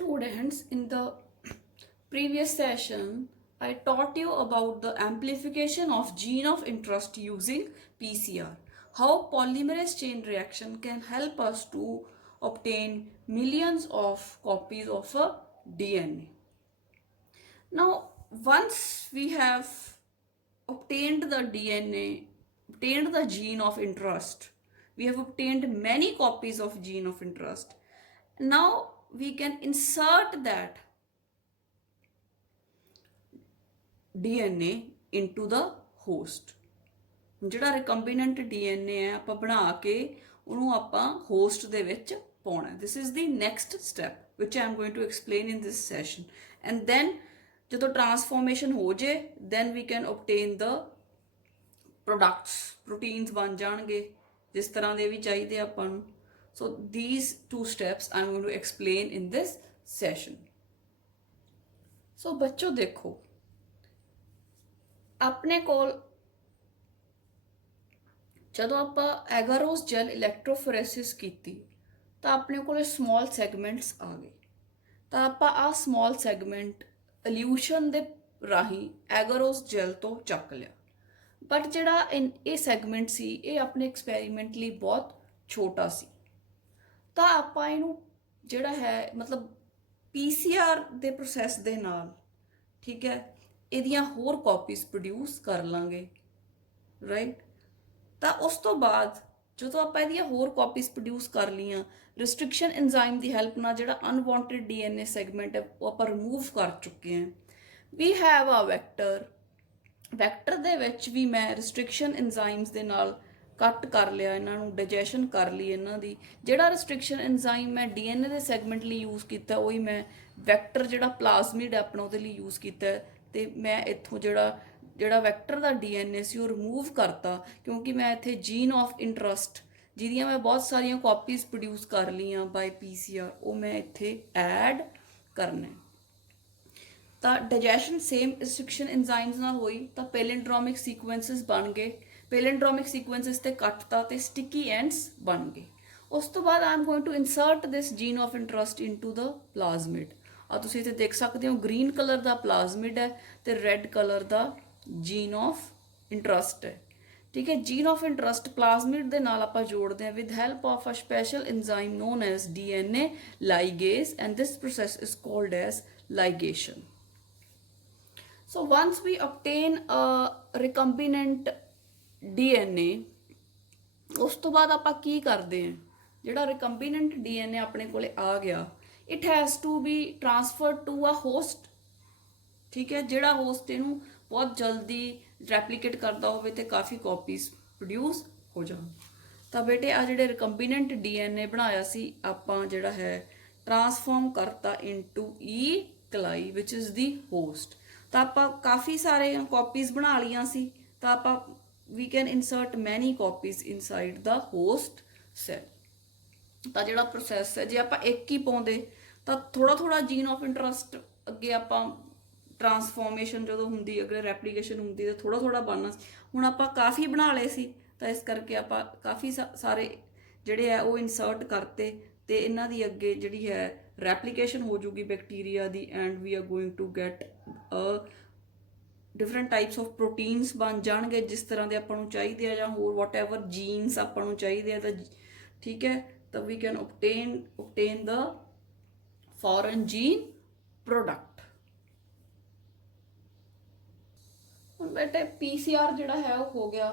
Students, in the previous session, I taught you about the amplification of gene of interest using PCR. How polymerase chain reaction can help us to obtain millions of copies of a DNA. Now, once we have obtained the DNA, obtained the gene of interest, we have obtained many copies of gene of interest. Now we can insert that DNA into the host. ਜਿਹੜਾ ਰਿਕੰਬੀਨੈਂਟ DNA ਹੈ ਆਪਾਂ ਬਣਾ ਕੇ ਉਹਨੂੰ ਆਪਾਂ host ਦੇ ਵਿੱਚ ਪਾਉਣਾ. This is the next step which I am going to explain in this session. And then ਜਦੋਂ ਟਰਾਂਸਫੋਰਮੇਸ਼ਨ ਹੋ ਜੇ then we can obtain the products. proteins ਬਣ ਜਾਣਗੇ ਜਿਸ ਤਰ੍ਹਾਂ ਦੇ ਵੀ ਚਾਹੀਦੇ ਆਪਾਂ ਨੂੰ. So these two steps I am going to explain in this session. So ਬੱਚੋ ਦੇਖੋ ਆਪਣੇ ਕੋਲ ਜਦੋਂ ਆਪਾਂ ਐਗਾਰੋਸ ਜੈਲ ਇਲੈਕਟ੍ਰੋਫੋਰੇਸਿਸ ਕੀਤੀ ਤਾਂ ਆਪਣੇ ਕੋਲ ਸਮਾਲ ਸੈਗਮੈਂਟਸ ਆ ਗਏ ਤਾਂ ਆਪਾਂ ਆ ਸਮਾਲ ਸੈਗਮੈਂਟ ਇਲੂਸ਼ਨ ਦੇ ਰਾਹੀਂ ਐਗਾਰੋਸ ਜੈਲ ਤੋਂ ਚੱਕ ਲਿਆ ਬਟ ਜਿਹੜਾ ਇਹ ਸੈਗਮੈਂਟ ਸੀ ਇਹ ਆਪਣੇ ਐਕਸਪੈਰੀਮੈਂਟ ਲਈ ਬਹੁਤ ਛੋਟਾ ਸੀ ਤਾਂ ਆਪਾਂ ਇਹਨੂੰ ਜਿਹੜਾ ਹੈ ਮਤਲਬ ਪੀਸੀਆਰ ਦੇ ਪ੍ਰੋਸੈਸ ਦੇ ਨਾਲ ਠੀਕ ਹੈ ਇਹਦੀਆਂ ਹੋਰ ਕਾਪੀਜ਼ ਪ੍ਰੋਡਿਊਸ ਕਰ ਲਾਂਗੇ ਰਾਈਟ ਤਾਂ ਉਸ ਤੋਂ ਬਾਅਦ ਜਦੋਂ ਆਪਾਂ ਇਹਦੀਆਂ ਹੋਰ ਕਾਪੀਜ਼ ਪ੍ਰੋਡਿਊਸ ਕਰ ਲਈਆਂ ਰਿਸਟ੍ਰਿਕਸ਼ਨ ਐਂਜ਼ਾਈਮ ਦੀ ਹੈਲਪ ਨਾਲ ਜਿਹੜਾ ਅਨਵਾਂਟਡ ਡੀਐਨਏ ਸੈਗਮੈਂਟ ਹੈ ਉਹ ਆਪਾਂ ਰਿਮੂਵ ਕਰ ਚੁੱਕੇ ਹਾਂ ਵੀ ਹੈਵ ਅ ਵੈਕਟਰ ਦੇ ਵਿੱਚ ਵੀ ਮੈਂ ਰਿਸਟ੍ਰਿਕਸ਼ਨ ਐਂਜ਼ਾਈਮਸ ਦੇ ਨਾਲ ਕੱਟ ਕਰ ਲਿਆ ਇਹਨਾਂ ਨੂੰ ਡਾਈਜੈਸ਼ਨ ਕਰ ਲਈ ਇਹਨਾਂ ਦੀ ਜਿਹੜਾ ਰਿਸਟ੍ਰਿਕਸ਼ਨ ਐਂਜ਼ਾਈਮ ਮੈਂ ਡੀਐਨਏ ਦੇ ਸੈਗਮੈਂਟ ਲਈ ਯੂਜ਼ ਕੀਤਾ ਉਹੀ ਮੈਂ ਵੈਕਟਰ ਜਿਹੜਾ ਪਲਾਜ਼ਮਿਡ ਆਪਣਾ ਉਹਦੇ ਲਈ ਯੂਜ਼ ਕੀਤਾ ਤੇ ਮੈਂ ਇੱਥੋਂ ਜਿਹੜਾ ਵੈਕਟਰ ਦਾ ਡੀਐਨਏ ਸੀ ਉਹ ਰਿਮੂਵ ਕਰਤਾ ਕਿਉਂਕਿ ਮੈਂ ਇੱਥੇ ਜੀਨ ਆਫ ਇੰਟਰਸਟ ਜਿਹਦੀਆਂ ਮੈਂ ਬਹੁਤ ਸਾਰੀਆਂ ਕਾਪੀਜ਼ ਪ੍ਰੋਡਿਊਸ ਕਰ ਲਈਆਂ ਬਾਈ ਪੀਸੀਆਰ ਉਹ ਮੈਂ ਇੱਥੇ ਐਡ ਕਰਨਾ ਤਾਂ ਡਾਈਜੈਸ਼ਨ ਸੇਮ ਰਿਸਟ੍ਰਿਕਸ਼ਨ ਐਂਜ਼ਾਈਮਸ ਨਾਲ ਹੋਈ ਤਾਂ ਪੈਲਿੰਡਰੋਮਿਕ ਸੀਕੁਐਂਸਸ ਬਣ ਗਏ ਪੈਲਿੰਡਰੋਮਿਕ ਸੀਕੁਐਂਸਸ ਤੇ ਕੱਟਤਾ ਤੇ ਸਟਿਕੀ ਐਂਡਸ ਬਣ ਗਏ ਉਸ ਤੋਂ ਬਾਅਦ I am going to insert this gene of interest into the plasmid ਆ ਤੁਸੀਂ ਇੱਥੇ ਦੇਖ ਸਕਦੇ ਹੋ ਗ੍ਰੀਨ ਕਲਰ ਦਾ ਪਲਾਜ਼ਮਿਡ ਹੈ ਤੇ red colour the gene of interest ਹੈ ਠੀਕ ਹੈ ਜੀਨ ਆਫ ਇੰਟਰਸਟ ਪਲਾਜ਼ਮਿਡ ਦੇ ਨਾਲ ਆਪਾਂ ਜੋੜਦੇ ਹਾਂ with help of a special enzyme known as DNA ligase and this process is called as ligation. So once we obtain a recombinant DNA ਉਸ ਤੋਂ ਬਾਅਦ ਆਪਾਂ ਕੀ ਕਰਦੇ ਹਾਂ ਜਿਹੜਾ recombinant DNA ਆਪਣੇ ਕੋਲੇ ਆ ਗਿਆ it has to be transferred to a host ਠੀਕ ਹੈ ਜਿਹੜਾ ਹੋਸਟ ਇਹਨੂੰ ਬਹੁਤ ਜਲਦੀ ਰੈਪਲੀਕੇਟ ਕਰਦਾ ਹੋਵੇ ਤੇ ਕਾਫੀ ਕਾਪੀਜ਼ ਪ੍ਰੋਡਿਊਸ ਹੋ ਜਾਣ ਤਾਂ ਬੇਟੇ ਆ ਜਿਹੜੇ ਰਿਕੰਬੀਨੈਂਟ ਡੀਐਨਏ ਬਣਾਇਆ ਸੀ ਆਪਾਂ ਜਿਹੜਾ ਹੈ ਟਰਾਂਸਫਾਰਮ ਕਰਤਾ ਇਨਟੂ ਈ ਕਲਾਈ ਵਿਚ ਇਜ਼ ਦੀ ਹੋਸਟ ਤਾਂ ਆਪਾਂ ਕਾਫੀ ਸਾਰੇ ਕਾਪੀਜ਼ ਬਣਾ ਲਈਆਂ ਸੀ ਤਾਂ ਆਪਾਂ we can insert many copies inside the host cell ਤਾਂ ਜਿਹੜਾ ਪ੍ਰੋਸੈਸ ਹੈ ਜੇ ਆਪਾਂ ਇੱਕ ਹੀ ਪਾਉਂਦੇ ਤਾਂ ਥੋੜਾ ਥੋੜਾ ਜੀਨ ਆਫ ਇੰਟਰਸਟ ਅੱਗੇ ਆਪਾਂ ਟਰਾਂਸਫਾਰਮੇਸ਼ਨ ਜਦੋਂ ਹੁੰਦੀ ਅਗਰ ਰੈਪਲੀਕੇਸ਼ਨ ਹੁੰਦੀ ਤਾਂ ਥੋੜਾ ਥੋੜਾ ਬਣਨਾ ਸੀ ਹੁਣ ਆਪਾਂ ਕਾਫੀ ਬਣਾ ਲਏ ਸੀ ਤਾਂ ਇਸ ਕਰਕੇ ਆਪਾਂ ਕਾਫੀ ਸਾਰੇ ਜਿਹੜੇ ਆ ਉਹ ਇਨਸਰਟ ਕਰਤੇ ਤੇ ਇਹਨਾਂ ਦੀ ਅੱਗੇ ਜਿਹੜੀ ਹੈ ਰੈਪਲੀਕੇਸ਼ਨ ਹੋ ਜੂਗੀ ਬੈਕਟੀਰੀਆ ਦੀ and we are going to get different types of proteins बन जाएंगे जिस तरह के अपन चाहिए या होर वट एवर जीन्स अपन चाहिए तो ठीक है तो we can obtain the foreign gene product हुण बेटे पीसीआर जिहड़ा है वो हो गया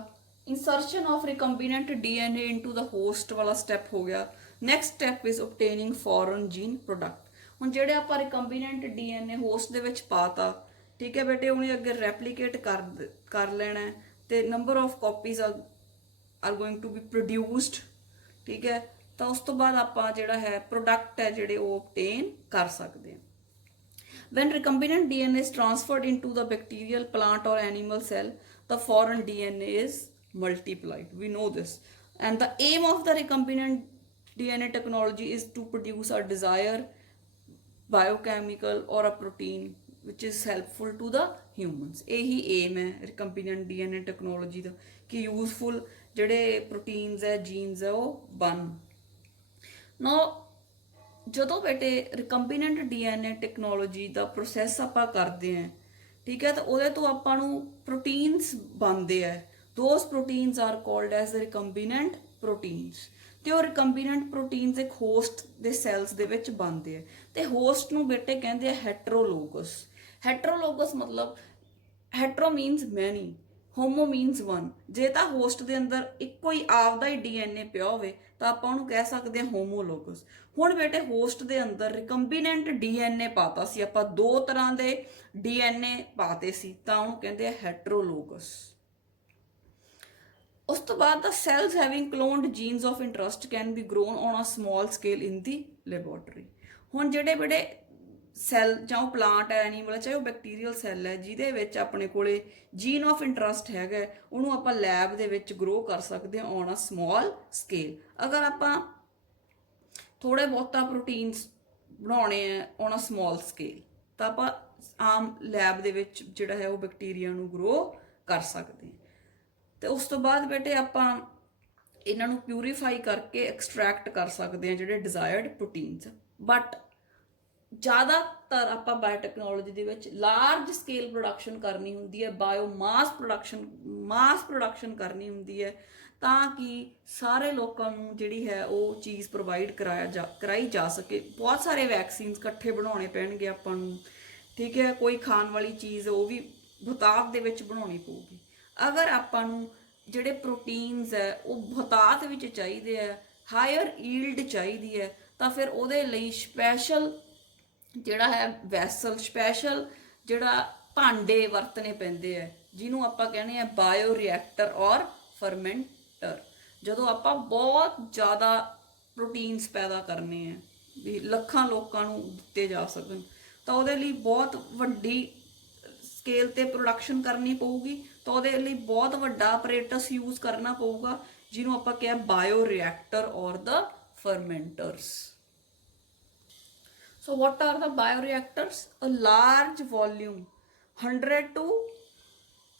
insertion of recombinant DNA into the host वाला स्टैप हो गया next step is obtaining foreign gene product हुण जिहड़े आपां रिकम्बिनेंट डीएनए होस्ट दे विच पाता ठीक है बेटे उन्हें अगर रैपलीकेट कर लेना है तो number of copies are going to be produced ठीक है तो उस तो बाद आप जिहड़ा है प्रोडक्ट है जिहड़े वो obtain कर सकते हैं when recombinant DNA is transferred into the bacterial plant or animal cell the foreign DNA is multiplied we know this and the aim of the recombinant DNA technology is to produce a desired biochemical or a protein which is helpful to the humans यही aim है recombinant DNA technology ਦਾ कि useful ਜਿਹੜੇ proteins है genes है वो बन now ਜਦੋਂ ਬੇਟੇ ਰਿਕੰਬੀਨੈਂਟ ਡੀਐਨਏ ਟੈਕਨੋਲੋਜੀ ਦਾ ਪ੍ਰੋਸੈਸ ਆਪਾਂ ਕਰਦੇ ਆਂ, ਠੀਕ ਹੈ, ਤਾਂ ਉਹਦੇ ਤੋਂ ਆਪਾਂ ਨੂੰ ਪ੍ਰੋਟੀਨਸ ਬਣਦੇ ਆ। Those proteins are called as recombinant proteins. ਤੇ ਉਹ ਰਿਕੰਬੀਨੈਂਟ ਪ੍ਰੋਟੀਨਸ ਇੱਕ ਹੋਸਟ ਦੇ ਸੈਲਸ ਦੇ ਵਿੱਚ ਬਣਦੇ ਆ, ਤੇ ਹੋਸਟ ਨੂੰ ਬੇਟੇ ਕਹਿੰਦੇ ਆ ਹੈਟਰੋਲੋਗਸ। ਹੈਟਰੋਲੋਗਸ ਮਤਲਬ ਹੈਟਰੋ ਮੀਨਸ ਮੈਨੀ, ਹੋਮੋ ਮੀਨਸ ਵਨ। ਜੇ ਤਾਂ ਹੋਸਟ ਦੇ ਅੰਦਰ ਇੱਕੋ ਹੀ ਆਪਦਾ ਹੀ ਡੀਐਨਏ ਪਿਆ ਹੋਵੇ ਤਾਂ ਆਪਾਂ ਉਹਨੂੰ ਕਹਿ ਸਕਦੇ ਹਾਂ ਹੋਮੋਲੋਗਸ। ਹੁਣ ਬੇਟੇ ਹੋਸਟ ਦੇ ਅੰਦਰ ਰਿਕੰਬੀਨੈਂਟ ਡੀਐਨਏ ਪਾਤਾ ਸੀ ਆਪਾਂ, ਦੋ ਤਰ੍ਹਾਂ ਦੇ ਡੀਐਨਏ ਪਾਤੇ ਸੀ, ਤਾਂ ਉਹਨੂੰ ਕਹਿੰਦੇ ਆ ਹੈਟਰੋਲੋਗਸ। ਉਸ ਤੋਂ ਬਾਅਦ the cells having cloned genes of interest can be grown on a small scale in the laboratory. ਹੁਣ ਜਿਹੜੇ ਬੜੇ ਸੈੱਲ, ਜਾਂ ਉਹ ਪਲਾਂਟ ਹੈ, ਐਨੀਮਲ ਹੈ, ਚਾਹੇ ਉਹ ਬੈਕਟੀਰੀਅਲ ਸੈੱਲ ਹੈ, ਜਿਹਦੇ ਵਿੱਚ ਆਪਣੇ ਕੋਲੇ ਜੀਨ ਆਫ ਇੰਟਰਸਟ ਹੈਗਾ, ਉਹਨੂੰ ਆਪਾਂ ਲੈਬ ਦੇ ਵਿੱਚ ਗਰੋ ਕਰ ਸਕਦੇ ਹਾਂ ਔਨ ਅ ਸਮਾਲ ਸਕੇਲ। ਅਗਰ ਆਪਾਂ ਥੋੜੇ ਬਹੁਤਾ ਪ੍ਰੋਟੀਨਸ ਬਣਾਉਣੇ ਆ ਔਨ ਅ ਸਮਾਲ ਸਕੇਲ, ਤਾਂ ਆਪਾਂ ਆਮ ਲੈਬ ਦੇ ਵਿੱਚ ਜਿਹੜਾ ਹੈ ਉਹ ਬੈਕਟੀਰੀਆ ਨੂੰ ਗਰੋ ਕਰ ਸਕਦੇ ਹਾਂ। ਤੇ ਉਸ ਤੋਂ ਬਾਅਦ ਬੇਟੇ ਆਪਾਂ ਇਹਨਾਂ ਨੂੰ ਪਿਊਰੀਫਾਈ ਕਰਕੇ ਐਕਸਟਰੈਕਟ ਕਰ ਸਕਦੇ ਹਾਂ ਜਿਹੜੇ ਡਿਜ਼ਾਇਰਡ ਪ੍ਰੋਟੀਨਸ। ਬਟ ਜ਼ਿਆਦਾਤਰ ਆਪਾਂ ਬਾਇਓਟੈਕਨੋਲੋਜੀ ਦੇ ਵਿੱਚ ਲਾਰਜ ਸਕੇਲ ਪ੍ਰੋਡਕਸ਼ਨ ਕਰਨੀ ਹੁੰਦੀ ਹੈ, ਮਾਸ ਪ੍ਰੋਡਕਸ਼ਨ ਕਰਨੀ ਹੁੰਦੀ ਹੈ, ਤਾਂ ਕਿ ਸਾਰੇ ਲੋਕਾਂ ਨੂੰ ਜਿਹੜੀ ਹੈ ਉਹ ਚੀਜ਼ ਪ੍ਰੋਵਾਈਡ ਕਰਾਈ ਜਾ ਸਕੇ। ਬਹੁਤ ਸਾਰੇ ਵੈਕਸੀਨਸ ਇਕੱਠੇ ਬਣਾਉਣੇ ਪੈਣਗੇ ਆਪਾਂ ਨੂੰ, ਠੀਕ ਹੈ। ਕੋਈ ਖਾਣ ਵਾਲੀ ਚੀਜ਼ ਉਹ ਵੀ ਬਹੁਤਾਤ ਦੇ ਵਿੱਚ ਬਣਾਉਣੀ ਪਊਗੀ। ਅਗਰ ਆਪਾਂ ਨੂੰ ਜਿਹੜੇ ਪ੍ਰੋਟੀਨਸ ਹੈ ਉਹ ਬਹੁਤਾਤ ਵਿੱਚ ਚਾਹੀਦੇ ਆ, ਹਾਇਰ ਈਲਡ ਚਾਹੀਦੀ ਹੈ, ਤਾਂ ਫਿਰ ਉਹਦੇ ਲਈ ਸਪੈਸ਼ਲ ਜਿਹੜਾ ਹੈ ਵੈਸਲ, ਸਪੈਸ਼ਲ ਜਿਹੜਾ ਭਾਂਡੇ ਵਰਤਣੇ ਪੈਂਦੇ ਆ, ਜਿਹਨੂੰ ਆਪਾਂ ਕਹਿੰਦੇ ਆ ਬਾਇਓ ਰਿਐਕਟਰ ਔਰ ਫਰਮੈਂਟਰ। ਜਦੋਂ ਆਪਾਂ ਬਹੁਤ ਜ਼ਿਆਦਾ ਪ੍ਰੋਟੀਨਸ ਪੈਦਾ ਕਰਨੇ ਆ ਵੀ ਲੱਖਾਂ ਲੋਕਾਂ ਨੂੰ ਦਿੱਤੇ ਜਾ ਸਕਣ, ਤਾਂ ਉਹਦੇ ਲਈ ਬਹੁਤ ਵੱਡੀ ਸਕੇਲ ਤੇ ਪ੍ਰੋਡਕਸ਼ਨ ਕਰਨੀ ਪਊਗੀ, ਤਾਂ ਉਹਦੇ ਲਈ ਬਹੁਤ ਵੱਡਾ ਆਪਰੇਟਸ ਯੂਜ਼ ਕਰਨਾ ਪਊਗਾ, ਜਿਹਨੂੰ ਆਪਾਂ ਕਿਹਾ ਬਾਇਓ ਰਿਐਕਟਰ ਔਰ ਦਾ ਫਰਮੈਂਟਰਸ। So what are the bioreactors? A large volume, 100 to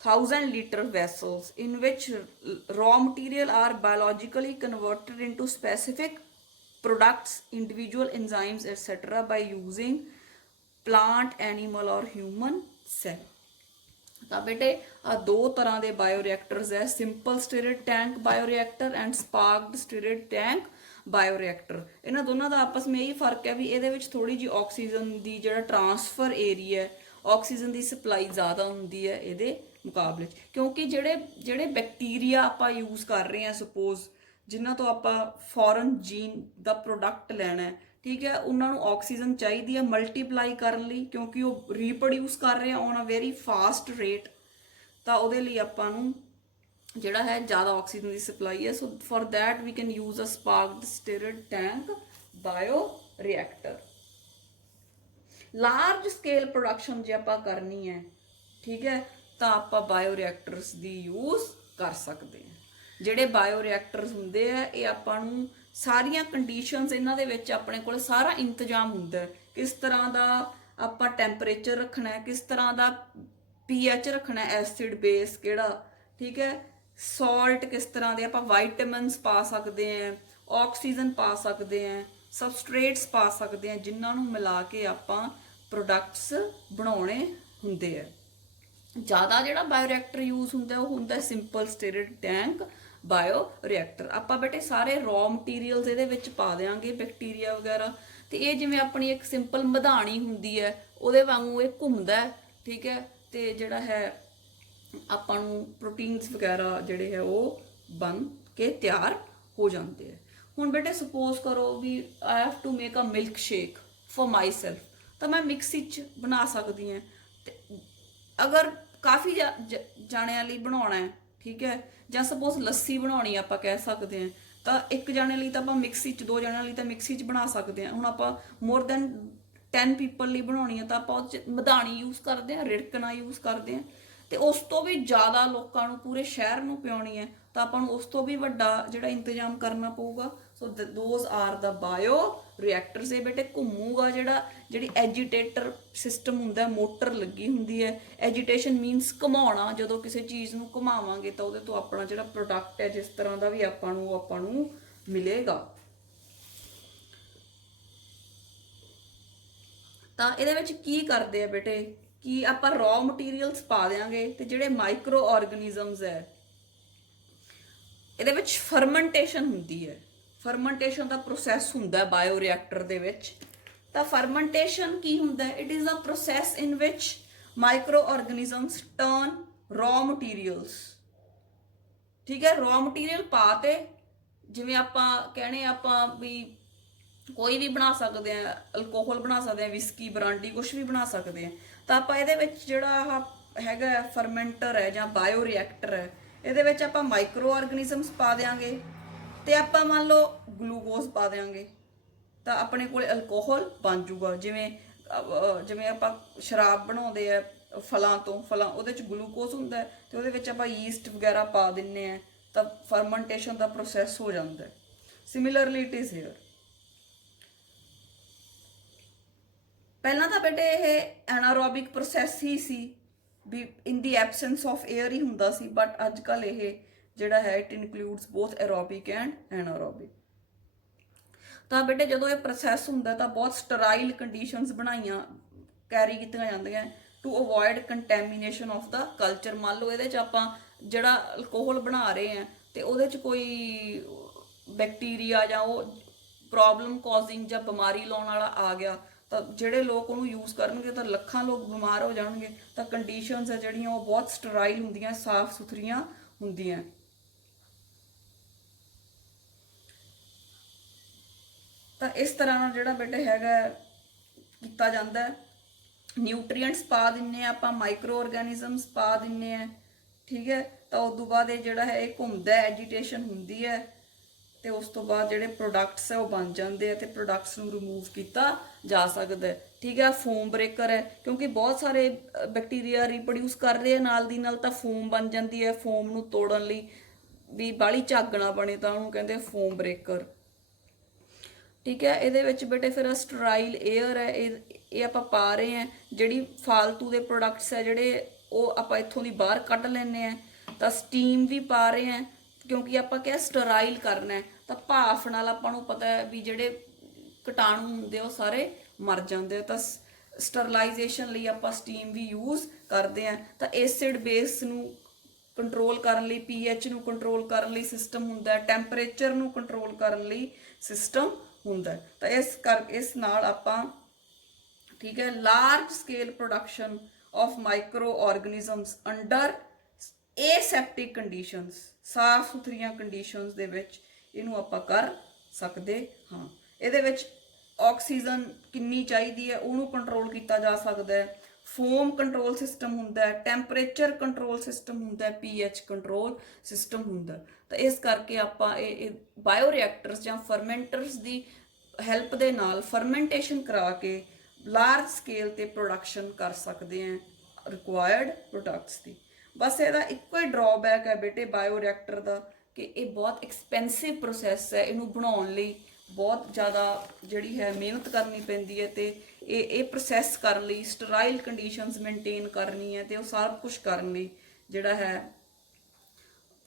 1000 liter vessels in which raw material are biologically converted into specific products, individual enzymes, etc. by using plant, animal or human cell. ਤਾਂ ਬੇਟੇ ਆ ਦੋ ਤਰ੍ਹਾਂ ਦੇ ਬਾਇਓਰੀਐਕਟਰਸ ਹੈ, simple ਸਟੀਰਿਡ tank ਬਾਇਓਰੀਐਕਟਰ and ਸਪਾਰਕਡ stirred tank ਬਾਇਓਰੀਐਕਟਰ। ਇਹਨਾਂ ਦੋਨਾਂ ਦਾ ਆਪਸ ਵਿੱਚ ਇਹੀ ਫਰਕ ਹੈ ਵੀ ਇਹਦੇ ਵਿੱਚ ਥੋੜੀ ਜਿਹੀ ਆਕਸੀਜਨ ਦੀ ਜਿਹੜਾ ਟਰਾਂਸਫਰ ਏਰੀਆ ਹੈ, ਆਕਸੀਜਨ ਦੀ ਸਪਲਾਈ ਜ਼ਿਆਦਾ ਹੁੰਦੀ ਹੈ ਇਹਦੇ ਮੁਕਾਬਲੇ 'ਚ, ਕਿਉਂਕਿ ਜਿਹੜੇ ਬੈਕਟੀਰੀਆ ਆਪਾਂ ਯੂਜ਼ ਕਰ ਰਹੇ ਹਾਂ ਸਪੋਜ਼, ਜਿਨ੍ਹਾਂ ਤੋਂ ਆਪਾਂ ਫੋਰਨ ਜੀਨ ਦਾ ਪ੍ਰੋਡਕਟ ਲੈਣਾ ਹੈ, ਠੀਕ ਹੈ, ਉਹਨਾਂ ਨੂੰ ਆਕਸੀਜਨ ਚਾਹੀਦੀ ਹੈ ਮਲਟੀਪਲਾਈ ਕਰਨ ਲਈ, ਕਿਉਂਕਿ ਉਹ ਰੀਪਰੋਡਿਊਸ ਕਰ ਰਹੇ ਆ on a very fast rate, ਤਾਂ ਉਹਦੇ ਲਈ ਆਪਾਂ ਨੂੰ ਜਿਹੜਾ ਹੈ ਜ਼ਿਆਦਾ ਆਕਸੀਜਨ ਦੀ ਸਪਲਾਈ ਹੈ। So for that we can use a sparged stirred tank bioreactor. Large scale production ਜੇ ਆਪਾਂ ਕਰਨੀ ਹੈ, ਠੀਕ ਹੈ, ਤਾਂ ਆਪਾਂ ਬਾਇਓ ਰਿਐਕਟਰਸ ਦੀ ਯੂਜ਼ ਕਰ ਸਕਦੇ ਹਾਂ। ਜਿਹੜੇ ਬਾਇਓ ਰਿਐਕਟਰਸ ਹੁੰਦੇ ਆ ਇਹ ਆਪਾਂ ਨੂੰ ਸਾਰੀਆਂ ਕੰਡੀਸ਼ਨਸ, ਇਹਨਾਂ ਦੇ ਵਿੱਚ ਆਪਣੇ ਕੋਲ ਸਾਰਾ ਇੰਤਜ਼ਾਮ ਹੁੰਦਾ ਹੈ, ਕਿਸ ਤਰ੍ਹਾਂ ਦਾ ਆਪਾਂ ਟੈਂਪਰੇਚਰ ਰੱਖਣਾ ਹੈ, ਕਿਸ ਤਰ੍ਹਾਂ ਦਾ pH ਰੱਖਣਾ, ਐਸਿਡ ਬੇਸ ਕਿਹੜਾ, ਠੀਕ ਹੈ, ਸੌਲਟ ਕਿਸ ਤਰ੍ਹਾਂ ਦੇ, ਆਪਾਂ ਵਾਈਟਾਮਿਨਸ ਪਾ ਸਕਦੇ ਹਾਂ, ਆਕਸੀਜਨ ਪਾ ਸਕਦੇ ਹਾਂ, ਸਬਸਟ੍ਰੇਟਸ ਪਾ ਸਕਦੇ ਹਾਂ, ਜਿਨ੍ਹਾਂ ਨੂੰ ਮਿਲਾ ਕੇ ਆਪਾਂ ਪ੍ਰੋਡਕਟਸ ਬਣਾਉਣੇ ਹੁੰਦੇ ਆ। ਜ਼ਿਆਦਾ ਜਿਹੜਾ ਬਾਇਓ ਰਿਐਕਟਰ ਯੂਜ਼ ਹੁੰਦਾ ਉਹ ਹੁੰਦਾ ਸਿੰਪਲ ਸਟੀਰਿਡ ਟੈਂਕ ਬਾਇਓ ਰਿਐਕਟਰ। ਆਪਾਂ ਬੇਟੇ ਸਾਰੇ ਰॉ ਮਟੀਰੀਅਲਸ ਇਹਦੇ ਵਿੱਚ ਪਾ ਦੇਵਾਂਗੇ, ਬੈਕਟੀਰੀਆ ਵਗੈਰਾ, ਤੇ ਇਹ ਜਿਵੇਂ ਆਪਣੀ ਇੱਕ ਸਿੰਪਲ ਮਧਾਣੀ ਹੁੰਦੀ ਹੈ ਉਹਦੇ ਵਾਂਗੂ ਇਹ ਘੁੰਮਦਾ ਹੈ, ਠੀਕ ਹੈ, ਤੇ ਜਿਹੜਾ ਹੈ ਆਪਾਂ ਨੂੰ ਪ੍ਰੋਟੀਨਸ ਵਗੈਰਾ ਜਿਹੜੇ ਹੈ ਉਹ ਬਣ ਕੇ ਤਿਆਰ ਹੋ ਜਾਂਦੇ ਆ। ਹੁਣ ਬੇਟੇ ਸਪੋਜ਼ ਕਰੋ ਵੀ I have to make a milkshake for myself, ਤਾਂ ਮੈਂ ਮਿਕਸੀ 'ਚ ਬਣਾ ਸਕਦੀ ਹਾਂ। ਤੇ ਅਗਰ ਕਾਫੀ ਜਾਣਿਆਂ ਲਈ ਬਣਾਉਣਾ ਹੈ, ਠੀਕ ਹੈ, ਜਾਂ ਸਪੋਜ਼ ਲੱਸੀ ਬਣਾਉਣੀ ਆਪਾਂ ਕਹਿ ਸਕਦੇ ਹਾਂ, ਤਾਂ ਇੱਕ ਜਾਣੇ ਲਈ ਤਾਂ ਆਪਾਂ ਮਿਕਸੀ 'ਚ, ਦੋ ਜਣਿਆਂ ਲਈ ਤਾਂ ਮਿਕਸੀ 'ਚ ਬਣਾ ਸਕਦੇ ਹਾਂ। ਹੁਣ ਆਪਾਂ ਮੋਰ ਦੈਨ 10 ਪੀਪਲ ਲਈ ਬਣਾਉਣੀ ਹੈ ਤਾਂ ਆਪਾਂ ਉਹ 'ਚ ਮਧਾਣੀ ਯੂਜ਼ ਕਰਦੇ ਹਾਂ, ਰਿੜਕਣਾ ਯੂਜ਼ ਕਰਦੇ ਹਾਂ। ਤੇ ਉਸ ਤੋਂ ਵੀ ਜ਼ਿਆਦਾ ਲੋਕਾਂ ਨੂੰ, ਪੂਰੇ ਸ਼ਹਿਰ ਨੂੰ ਪਿਆਉਣੀ ਹੈ, ਤਾਂ ਆਪਾਂ ਨੂੰ ਉਸ ਤੋਂ ਵੀ ਵੱਡਾ ਜਿਹੜਾ ਇੰਤਜ਼ਾਮ ਕਰਨਾ ਪਊਗਾ। ਸੋ ਦੋਜ਼ ਆਰ ਦਾ ਬਾਇਓ ਰਿਐਕਟਰਸ। ਇਹ ਬੇਟੇ ਘੁੰਮੂਗਾ, ਜਿਹੜੀ ਐਜੀਟੇਟਰ ਸਿਸਟਮ ਹੁੰਦਾ, ਮੋਟਰ ਲੱਗੀ ਹੁੰਦੀ ਹੈ। ਐਜੀਟੇਸ਼ਨ ਮੀਨਸ ਘੁਮਾਉਣਾ, ਜਦੋਂ ਕਿਸੇ ਚੀਜ਼ ਨੂੰ ਘੁਮਾਵਾਂਗੇ ਤਾਂ ਉਹਦੇ ਤੋਂ ਆਪਣਾ ਜਿਹੜਾ ਪ੍ਰੋਡਕਟ ਹੈ ਜਿਸ ਤਰ੍ਹਾਂ ਦਾ ਵੀ ਆਪਾਂ ਨੂੰ ਮਿਲੇਗਾ। ਤਾਂ ਇਹਦੇ ਵਿੱਚ ਕੀ ਕਰਦੇ ਆ ਬੇਟੇ ਕਿ ਆਪਾਂ ਰॉ ਮਟੀਰੀਅਲਸ ਪਾ ਦਿਆਂਗੇ ਤੇ ਜਿਹੜੇ ਮਾਈਕਰੋ ਆਰਗੇਨਿਜ਼ਮਸ ਹੈ ਇਹਦੇ ਵਿੱਚ ਫਰਮੈਂਟੇਸ਼ਨ ਹੁੰਦੀ ਹੈ। ਫਰਮੈਂਟੇਸ਼ਨ ਦਾ ਪ੍ਰੋਸੈਸ ਹੁੰਦਾ ਬਾਇਓ ਰਿਐਕਟਰ ਦੇ ਵਿੱਚ। ਤਾਂ ਫਰਮੈਂਟੇਸ਼ਨ ਕੀ ਹੁੰਦਾ ਹੈ? It is a process in which microorganisms turn raw materials, ਠੀਕ ਹੈ, ਰॉ ਮਟੀਰੀਅਲ ਪਾ ਤੇ ਜਿਵੇਂ ਆਪਾਂ ਕਹਿੰਦੇ ਆਪਾਂ ਵੀ ਕੋਈ ਵੀ ਬਣਾ ਸਕਦੇ ਆ, ਅਲਕੋਹਲ ਬਣਾ ਸਕਦੇ ਆ, ਵਿਸਕੀ, ਬਰਾਂਡੀ, ਕੁਝ ਵੀ ਬਣਾ ਸਕਦੇ ਆ। ਤਾਂ ਆਪਾਂ ਇਹਦੇ ਵਿੱਚ ਜਿਹੜਾ ਆਹ ਹੈਗਾ ਫਰਮੈਂਟਰ ਹੈ ਜਾਂ ਬਾਇਓ ਰਿਐਕਟਰ ਹੈ, ਇਹਦੇ ਵਿੱਚ ਆਪਾਂ ਮਾਈਕਰੋ ਆਰਗੇਨਿਜ਼ਮਸ ਪਾ ਦਿਆਂਗੇ ਤੇ ਆਪਾਂ ਮੰਨ ਲਓ ਗਲੂਕੋਜ਼ ਪਾ ਦਿਆਂਗੇ ਤਾਂ ਆਪਣੇ ਕੋਲ ਅਲਕੋਹਲ ਬਣ ਜੂਗਾ। ਜਿਵੇਂ ਜਿਵੇਂ ਆਪਾਂ ਸ਼ਰਾਬ ਬਣਾਉਂਦੇ ਆ ਫਲਾਂ ਤੋਂ, ਫਲਾਂ ਉਹਦੇ ਚ ਗਲੂਕੋਜ਼ ਹੁੰਦਾ ਤੇ ਉਹਦੇ ਵਿੱਚ ਆਪਾਂ ਈਸਟ ਵਗੈਰਾ ਪਾ ਦਿੰਨੇ ਆ ਤਾਂ ਫਰਮੈਂਟੇਸ਼ਨ ਦਾ ਪ੍ਰੋਸੈਸ ਹੋ ਜਾਂਦਾ ਹੈ। Similarly it is here. ਪਹਿਲਾਂ ਤਾਂ ਬੇਟੇ ਇਹ ਐਨਾਰੋਬਿਕ ਪ੍ਰੋਸੈਸ ਹੀ ਸੀ ਵੀ in the absence of air ਹੀ ਹੁੰਦਾ ਸੀ, ਬਟ ਅੱਜ ਕੱਲ ਇਹ ਜਿਹੜਾ ਹੈ it includes both aerobic and anaerobic. ਤਾਂ ਬੇਟੇ ਜਦੋਂ ਇਹ ਪ੍ਰੋਸੈਸ ਹੁੰਦਾ ਤਾਂ ਬਹੁਤ ਸਟਰਾਈਲ ਕੰਡੀਸ਼ਨਸ ਬਣਾਈਆਂ ਕੈਰੀ ਕੀਤੀਆਂ ਜਾਂਦੀਆਂ to avoid contamination of the culture. ਮੰਨ ਲਓ ਇਹਦੇ 'ਚ ਆਪਾਂ ਜਿਹੜਾ ਅਲਕੋਹਲ ਬਣਾ ਰਹੇ ਹਾਂ ਤੇ ਉਹਦੇ 'ਚ ਕੋਈ ਬੈਕਟੀਰੀਆ ਜਾਂ ਉਹ ਪ੍ਰੋਬਲਮ ਕਾਜ਼ਿੰਗ ਜਾਂ ਬਿਮਾਰੀ ਲਾਉਣ ਵਾਲਾ ਆ ਗਿਆ ਤਾਂ ਜਿਹੜੇ ਲੋਕ ਉਹਨੂੰ ਯੂਜ਼ ਕਰਨਗੇ ਤਾਂ ਲੱਖਾਂ ਲੋਕ ਬਿਮਾਰ ਹੋ ਜਾਣਗੇ। ਤਾਂ ਕੰਡੀਸ਼ਨਸ ਹੈ ਜਿਹੜੀਆਂ ਉਹ ਬਹੁਤ ਸਟਰਾਈਲ ਹੁੰਦੀਆਂ, ਸਾਫ਼ ਸੁਥਰੀਆਂ ਹੁੰਦੀਆਂ। ਤਾਂ ਇਸ ਤਰ੍ਹਾਂ ਨਾਲ ਜਿਹੜਾ ਬੇਟੇ ਹੈਗਾ ਕੀਤਾ ਜਾਂਦਾ ਹੈ। ਨਿਊਟਰੀਐਂਟਸ ਪਾ ਦਿੰਨੇ ਆ ਆਪਾਂ, ਮਾਈਕਰੋ ਆਰਗੈਨਿਜ਼ਮਸ ਪਾ ਦਿੰਨੇ ਆ, ਠੀਕ ਹੈ। ਤਾਂ ਉਸ ਤੋਂ ਬਾਅਦ ਇਹ ਜਿਹੜਾ ਹੈ ਇਹ ਘੁੰਮਦਾ, ਐਜੀਟੇਸ਼ਨ ਹੁੰਦੀ ਹੈ ਤੇ ਉਸ ਤੋਂ ਬਾਅਦ ਜਿਹੜੇ ਪ੍ਰੋਡਕਟਸ ਹੈ ਉਹ ਬਣ ਜਾਂਦੇ ਆ ਤੇ ਪ੍ਰੋਡਕਟਸ ਨੂੰ ਰਿਮੂਵ ਕੀਤਾ ਜਾ ਸਕਦਾ ਹੈ, ਠੀਕ ਹੈ। ਫੋਮ ਬ੍ਰੇਕਰ ਹੈ ਕਿਉਂਕਿ ਬਹੁਤ ਸਾਰੇ ਬੈਕਟੀਰੀਆ ਰੀਪਰੋਡਿਊਸ ਕਰ ਰਹੇ ਆ ਨਾਲ ਦੀ ਨਾਲ, ਤਾਂ ਫੋਮ ਬਣ ਜਾਂਦੀ ਹੈ। ਫੋਮ ਨੂੰ ਤੋੜਨ ਲਈ ਵੀ ਬਾਹਲੀ ਝੱਗ ਨਾ ਬਣੇ ਤਾਂ ਉਹਨੂੰ ਕਹਿੰਦੇ ਫੋਮ ਬ੍ਰੇਕਰ, ਠੀਕ ਹੈ। ਇਹਦੇ ਵਿੱਚ ਬੇਟੇ ਫਿਰ ਸਟਰਾਈਲ 에ਅਰ ਹੈ, ਇਹ ਆਪਾਂ ਪਾ ਰਹੇ ਹਾਂ। ਜਿਹੜੀ ਫਾਲਤੂ ਦੇ ਪ੍ਰੋਡਕਟਸ ਹੈ ਜਿਹੜੇ ਉਹ ਆਪਾਂ ਇੱਥੋਂ ਦੀ ਬਾਹਰ ਕੱਢ ਲੈਂਦੇ ਹਾਂ। ਤਾਂ ਸਟੀਮ ਵੀ ਪਾ ਰਹੇ ਹਾਂ ਕਿਉਂਕਿ ਆਪਾਂ ਕਿਹਾ ਸਟਰਾਈਲ ਕਰਨਾ ਹੈ, ਤਾਂ ਭਾਫ ਨਾਲ ਆਪਾਂ ਨੂੰ ਪਤਾ ਹੈ ਵੀ ਜਿਹੜੇ ਕੀਟਾਣੂ ਹੁੰਦੇ ਉਹ ਸਾਰੇ ਮਰ ਜਾਂਦੇ ਆ। ਤਾਂ ਸਟਰਲਾਈਜੇਸ਼ਨ ਲਈ ਆਪਾਂ ਸਟੀਮ ਵੀ ਯੂਜ਼ ਕਰਦੇ ਹਾਂ। ਤਾਂ ਐਸਿਡ ਬੇਸ ਨੂੰ ਕੰਟਰੋਲ ਕਰਨ ਲਈ, ਪੀਐਚ ਨੂੰ ਕੰਟਰੋਲ ਕਰਨ ਲਈ ਸਿਸਟਮ ਹੁੰਦਾ ਹੈ, ਟੈਂਪਰੇਚਰ ਨੂੰ ਕੰਟਰੋਲ ਕਰਨ ਲਈ ਸਿਸਟਮ ਹੁੰਦਾ। ਤਾਂ ਇਸ ਨਾਲ ਆਪਾਂ, ਠੀਕ ਹੈ, large scale production of microorganisms under aseptic conditions, ਸਾਫ ਸੁਥਰੀਆਂ ਕੰਡੀਸ਼ਨਸ ਦੇ ਵਿੱਚ ਇਹਨੂੰ ਆਪਾਂ ਕਰ ਸਕਦੇ ਹਾਂ। ਇਹਦੇ ਵਿੱਚ ਆਕਸੀਜਨ ਕਿੰਨੀ ਚਾਹੀਦੀ ਹੈ ਉਹਨੂੰ ਕੰਟਰੋਲ ਕੀਤਾ ਜਾ ਸਕਦਾ ਹੈ। ਫੋਮ ਕੰਟਰੋਲ ਸਿਸਟਮ ਹੁੰਦਾ ਹੈ, ਟੈਂਪਰੇਚਰ ਕੰਟਰੋਲ ਸਿਸਟਮ ਹੁੰਦਾ ਹੈ, ਪੀਐਚ ਕੰਟਰੋਲ ਸਿਸਟਮ ਹੁੰਦਾ। ਤਾਂ ਇਸ ਕਰਕੇ ਆਪਾਂ ਇਹ ਬਾਇਓ ਰਿਐਕਟਰਸ ਜਾਂ ਫਰਮੈਂਟਰਸ ਦੀ ਹੈਲਪ ਦੇ ਨਾਲ ਫਰਮੈਂਟੇਸ਼ਨ ਕਰਾ ਕੇ ਲਾਰਜ ਸਕੇਲ ਤੇ ਪ੍ਰੋਡਕਸ਼ਨ ਕਰ ਸਕਦੇ ਹਾਂ ਰਿਕੁਆਇਰਡ ਪ੍ਰੋਡਕਟਸ ਦੀ। ਬਸ ਇਹਦਾ ਇੱਕੋ ਹੀ ਡਰਾਬੈਕ ਹੈ ਬੇਟੇ ਬਾਇਓ ਰਿਐਕਟਰ ਦਾ ਕਿ ਇਹ ਬਹੁਤ ਐਕਸਪੈਂਸਿਵ ਪ੍ਰੋਸੈਸ ਹੈ। ਇਹਨੂੰ ਬਣਾਉਣ ਲਈ ਬਹੁਤ ਜ਼ਿਆਦਾ ਜਿਹੜੀ ਹੈ ਮਿਹਨਤ ਕਰਨੀ ਪੈਂਦੀ ਹੈ ਤੇ ਇਹ ਪ੍ਰੋਸੈਸ ਕਰਨ ਲਈ ਸਟਰਾਈਲ ਕੰਡੀਸ਼ਨਸ ਮੇਨਟੇਨ ਕਰਨੀ ਹੈ ਤੇ ਉਹ ਸਭ ਕੁਝ ਕਰਨ ਲਈ ਜਿਹੜਾ ਹੈ